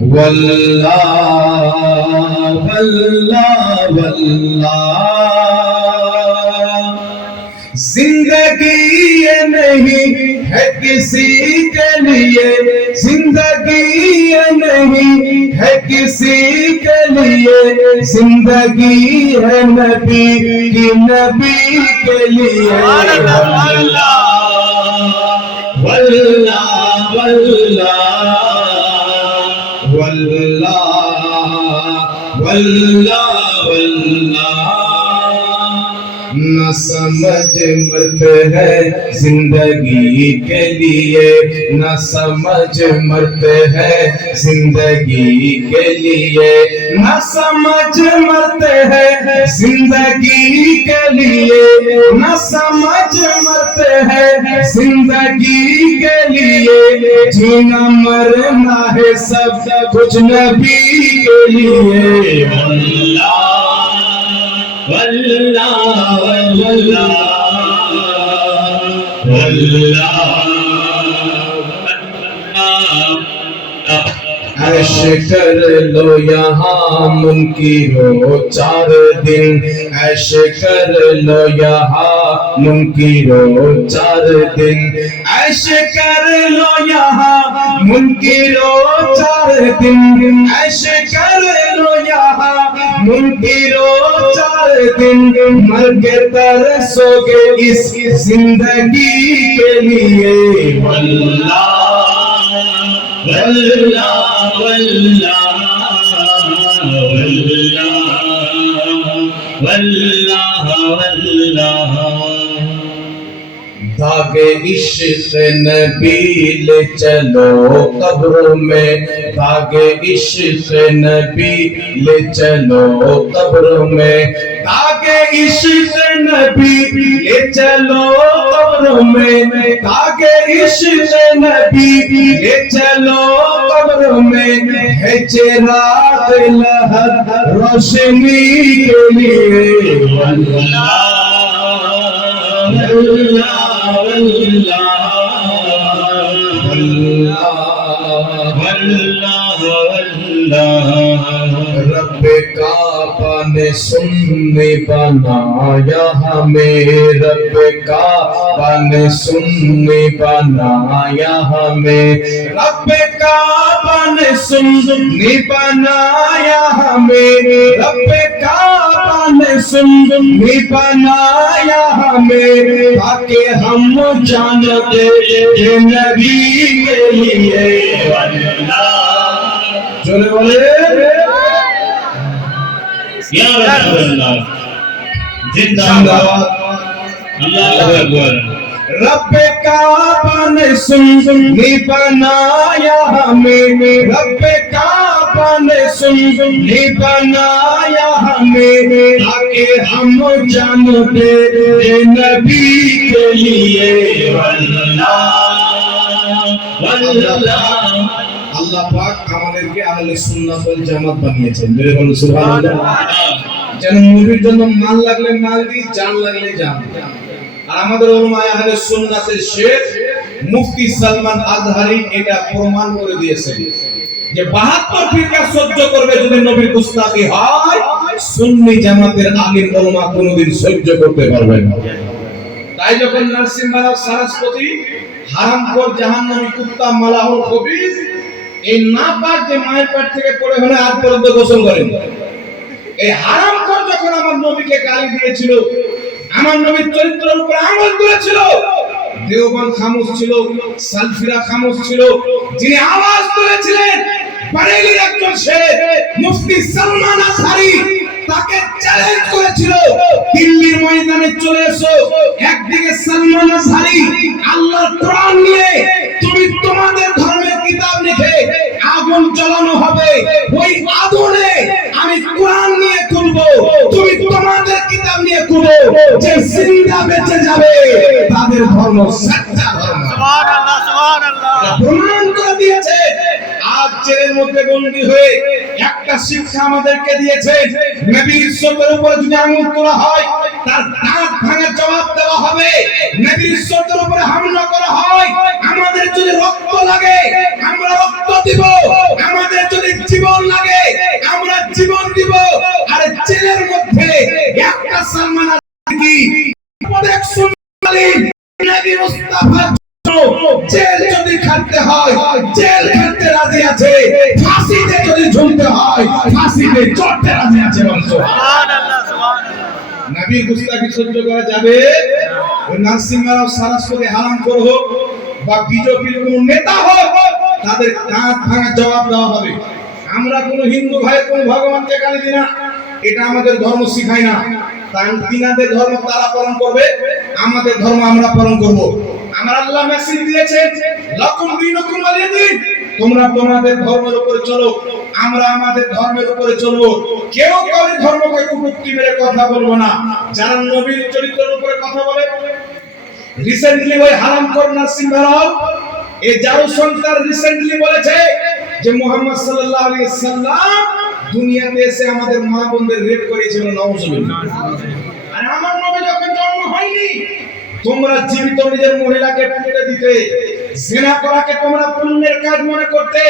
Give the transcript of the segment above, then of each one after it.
واللہ واللہ واللہ، زندگی یہ نہیں ہے کسی کے لیے، زندگی یہ نہیں ہے کسی کے لیے، زندگی ہے نبی کی، نبی کے لیے۔ واللہ واللہ واللہ واللہ واللہ، نہ سمجھ مرتے ہیں زندگی کے لیے، نہ سمجھ مرتے ہیں زندگی کے لیے، نہ سمجھ مرتے ہیں زندگی کے لیے، نہ سمجھ مرتے ہیں زندگی کے لیے، جینا مرنا ہے سب کچھ نبی کے لیے۔ واللہ واللہ واللہ عیش کر لو یہاں منکرو 4 دن، عیش کر لو یہاں منکرو 4 دن، عیش کر لو یہاں منکرو 4 دن، عیش کر لو یہاں منکرو 4 دن، مر کے ترسو گے اس زندگی کے لیے۔ واللہ واللہ واللہ واللہ واللہ، داغ عشق نبی لے چلو قبروں میں، داغ عشق نبی لے چلو قبروں میں، داغ عشق نبی لے چلو قبروں میں، داغ عشق نبی لے چلو قبروں میں، ہے چراغ لہب روشنی کے لیے۔ واللہ واللہ واللہ واللہ، رب کعبہ نے سنی بنایا ہمیں، رب کعبہ نے سنی بنایا ہمیں، رب کعبہ نے سنی بنایا ہمیں، رب کعبہ نے سنی بنایا ہمیں، تاکہ ہم جانتے کہ نبی کے لیے۔ چلے والے یا رسول اللہ زندہ باد، اللہ اکبر۔ رب کعبہ نے سنی بنایا ہمیں، رب کعبہ نے سنی بنایا ہمیں، تاکہ ہم جانتے ہیں نبی کے لیے۔ واللہ واللہ، আল্লাহ পাক আমাদেরকে আহলে সুন্নাত ওয়াল জামাত বানিয়েছেন। মেরে বলুন সুবহানাল্লাহ। যেন নবীর জন্য মাল লাগলে মাল দিই, জান লাগলে জান দিই। আর আমাদের উলামায়ে আহলে সুন্নাতের শেখ মুফতি সালমান আজহারি এটা প্রমাণ করে দিয়েছেন যে 72 ফিরকা সহ্য করবে যদি নবীর গুস্তাখি হয়, সুন্নি জামাতের আলিম উলামা কোনদিন সহ্য করতে পারবে না। তাই যখন নরসিংহ সারস্বতী হারামখোর জাহান্নামী কুত্তা মালাহুল খবিস এই নাপাক যে মায়ের পেট থেকে পড়ে হলে আজ পর্যন্ত গোসল করেন, এই হারামখোর যখন আমার নবীকে গালি দিয়েছিল, আমার নবীর চরিত্রের উপর আঙুল তুলেছিল, দেওবন্দ খামোশ ছিল, সালফিরা খামোশ ছিল, যিনি আওয়াজ তুলেছিলেন বারেলির একজন শেখ মুফতি সালমান আজহারি তাকে চ্যালেঞ্জ করেছিল, দিল্লির ময়দানে চলে এসো, একদিকে সালমান আজহারি আল্লাহর কোরআন নিয়ে তুমি তোমাদের ধর্মের কিতাব লিখে আগুন জ্বালানো হবে, ওই আগুনে আমি কোরআন নিয়ে খুলব, তুমি তোমাদের কিতাব নিয়ে খুলবো, যে জিন্দা বেঁচে যাবে তাদের ধর্ম সত্য ধর্ম। সুবহানাল্লাহ সুবহানাল্লাহ, প্রমাণ করে দিয়েছে। আজ জেলের মধ্যে বন্দী হয়ে একটা শিক্ষা আমাদেরকে দিয়েছে, নবীর ইজ্জতের উপর যদি আঙুল তোলা হয় তার দাঁত ভাঙে জবাব দেওয়া হবে, নবীর ইজ্জতের উপরে হামলা করা হয়, আমাদের যদি রক্ত লাগে আমরা রক্ত দিব, আমাদের যদি জীবন লাগে আমরা জীবন দিব। আর জেলের মধ্যে একটা সালমান কি অনেক সুন্নালি নবী মুস্তাফা জেল যদি খাটতে হয় জেল খাটতে রাজি আছে, ফাঁসিতে যদি ঝুলতে হয় ফাঁসিতে চড়তে রাজি আছে। সুবহানাল্লাহ সুবহানাল্লাহ। নবী গুস্তাখি সহ্য করা যাবে? ওই নারসিংহারাও সারাসরি হারাম করব বা বিজেপির কোন নেতা হোক তাদের দাঁত ভাঙা জবাব দেওয়া হবে। আমরা কোন হিন্দু ভাই কোন ভগবানকে গালি দিই না, এটা আমাদের ধর্ম শিখায় না। তিনাদের ধর্ম তারা পালন করবে, আমাদের ধর্ম আমরা পালন করব। আমার আল্লাহ মেসেজ দিয়েছে লাকুম দীনুকুম ওয়ালিয়া দীন, তোমরা তোমাদের ধর্মের উপরে চলো, আমরা আমাদের ধর্মের উপরে চলবো। কেউ কারো ধর্মকে কটূক্তি মেরে কথা বলবো না। যারা নবীর চরিত্রের উপরে কথা বলে, রিসেন্টলি ওই হারামখোর নারসিংহারাও এই জারু সন্তান রিসেন্টলি বলেছে যে মুহাম্মদ সাল্লাল্লাহু আলাইহি সাল্লাম দুনিয়াতে এসে আমাদের মা বোনদের রেপ করেছিল। নাউজুবিল্লাহ। আর আমার নবী যখন জন্ম হয়নি তোমরা জীবিত নিজের মহিলাকে পুঁতে দিতে, জিনা করাকে তোমরা পুণ্যের কাজ মনে করতে,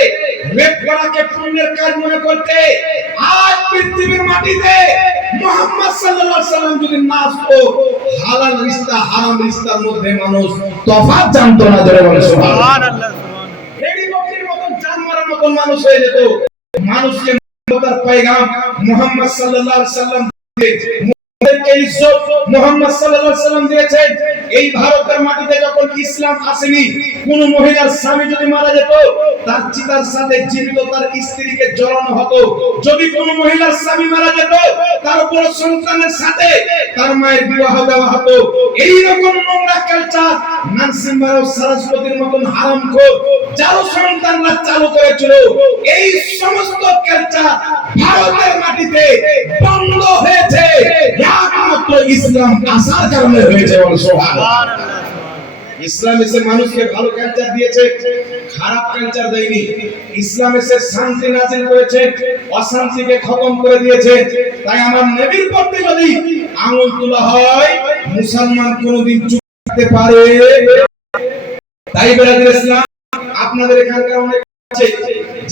রেপ করাকে পুণ্যের কাজ মনে করতে। আজ পৃথিবীর মাটিতে মুহাম্মদ সাল্লাল্লাহু আলাইহি সাল্লাম যদি না আসতো, হালাল রিশতা হারাম রিশতার মধ্যে মানুষ তফাৎ জানতো না। জোরে বলে সুবহানাল্লাহ। এডি বকরির মতন জান মারার মতন মানুষ হয়ে যেত। মানুষকে তার পয়গাম মুহাম্মদ সাল্লাল্লাহু আলাইহি সাল্লাম মুহাম্মদ সাল্লাল্লাহু আলাইহি সাল্লাম দিয়েছেন। এই ভারতের মাটিতে যখন ইসলাম আসেনি, কোন মহিলার স্বামী যদি মারা যেত তার চিতার সাথে জীবিত তার স্ত্রীকে জ্বলানো হতো। যদি কোন মহিলার স্বামী মারা যেত তার বড় সন্তানের সাথে তার মায়ের বিবাহ দেওয়া হতো। এই রকম নোংরা কালচার নারসিংহারাও সরস্বতীর মতন হারামখোর যার সন্তানরা চালু করেছিল। এই সমস্ত কালচার ভারতের মাটিতে বন্ধ হয়েছে একমাত্র ইসলাম আসার কারণে হয়েছে। সুবহানাল্লাহ। ইসলাম এসে মানুষকে ভালো কালচার দিয়েছে, খারাপ কালচার দেয়নি। ইসলাম এসে শান্তি নাজিল করেছে, অশান্তিকে খতম করে দিয়েছে। তাই আমার নবীর প্রতি যদি আঙুল তোলা হয় মুসলমান কোনোদিন চুপ থাকতে পারে? তাই বেরাদুল ইসলাম আপনাদের এখানকার অনেক আছে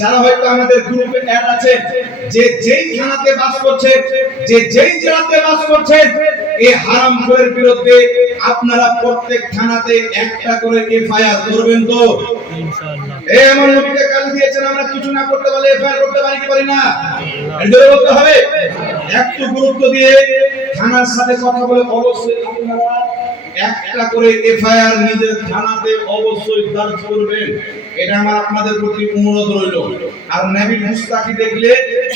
যারা হয়তো আমাদের গ্রুপে অ্যাড আছে, যে যেই থানাতে বাস করছে, যে যেই জেলাতে বাস করছে, এই হারামখোরের বিরুদ্ধে আপনারা প্রত্যেক থানাতে একটা করে এফআইআর করবেন তো ইনশাআল্লাহ। এই আমার নবীকে গালি দিয়েছেন, আমরা কিছু না করতে পারলে এফআইআর করতে পারি কি পারি না? এটা বলতে হবে। একটু গুরুত্ব দিয়ে থানার সাথে কথা বলে অবশ্যই আপনারা একটা করে এফআইআর নিজের থানাতে অবশ্যই দর্জ করবেন। এটা আমার আপনাদের প্রতি অনুরোধ রইল। আর নবীর মুস্তাকি দেখলে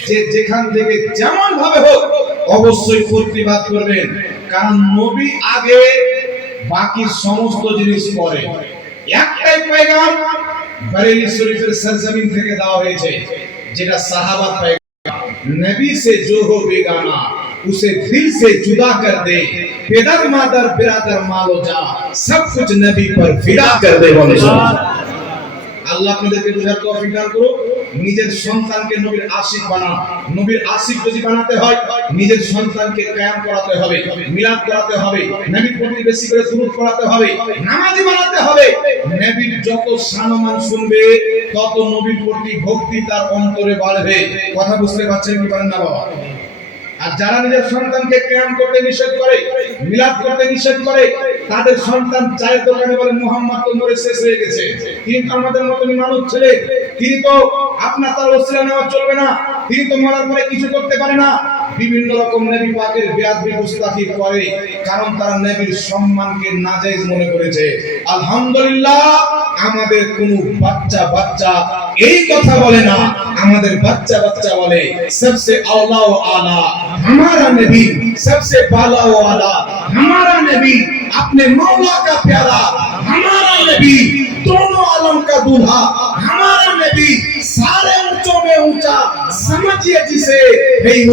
যে যেখান থেকে যেমন ভাবে হোক অবশ্যই প্রতিবাদ করবেন, কারণ নবী আগে বাকি সমস্ত জিনিস পরে। একটাই পয়গাম বরেলি শরীফের সরজমিন থেকে দেওয়া হয়েছে, যেটা সাহাবা পয়গাম, নবী से जो हो बेगाना उसे दिल से जुदा कर दे, पेदर मादर बिरादर मालो जा सब कुछ नबी पर फिदा कर दे। बोले আল্লাহ আপনাদেরকে বুঝার তৌফিক দান করুন। নিজের সন্তানকে নবীর আশিক বানান। নবীর আশিক যদি বানাতে হয় নিজের সন্তানকে কায়াম করাতে হবে, মিলাদ করাতে হবে, নবীর প্রতি বেশি করে দুরূদ পড়াতে হবে, নামাজি বানাতে হবে। নবীর যত সম্মান শুনবে তত নবীর প্রতি ভক্তি তার অন্তরে বাড়বে। কথা বুঝতে পারছেন কি পারেন না বাবা? আর যারা নিজের সন্তানকে কিয়াম করতে নিষেধ করে, মিলাদ করতে নিষেধ করে, তাদের সন্তান চায় তো কেন বলে মুহাম্মদ তো মরে শেষ হয়ে গেছে। কিন্তু আমাদের মতনই মানুষ ছেলে, তিনি তো আপনার তার ওসিলা নেওয়া চলবে না, তিনি তো মরার পরে কিছু করতে পারে না। বিভিন্ন রকম নবী পাকের বেয়াদবি গুস্তাখি করে, কারণ তারা নবীর সম্মানকে নাজায়েজ মনে করেছে। আলহামদুলিল্লাহ আমাদের কোনো বাচ্চা এই কথা বলে না, আমাদের বাচ্চা বলে सबसे औला व आला हमारा नबी, सबसे बाला व आला हमारा नबी, अपने मौला का प्यारा हमारा नबी, दोनों आलम का दूल्हा हमारा नबी, सारे ऊंचों में ऊंचा समझिए जिसे,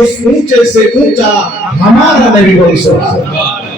उस ऊंचे से ऊंचा हमारा नबी। बोलो सुभान अल्लाह।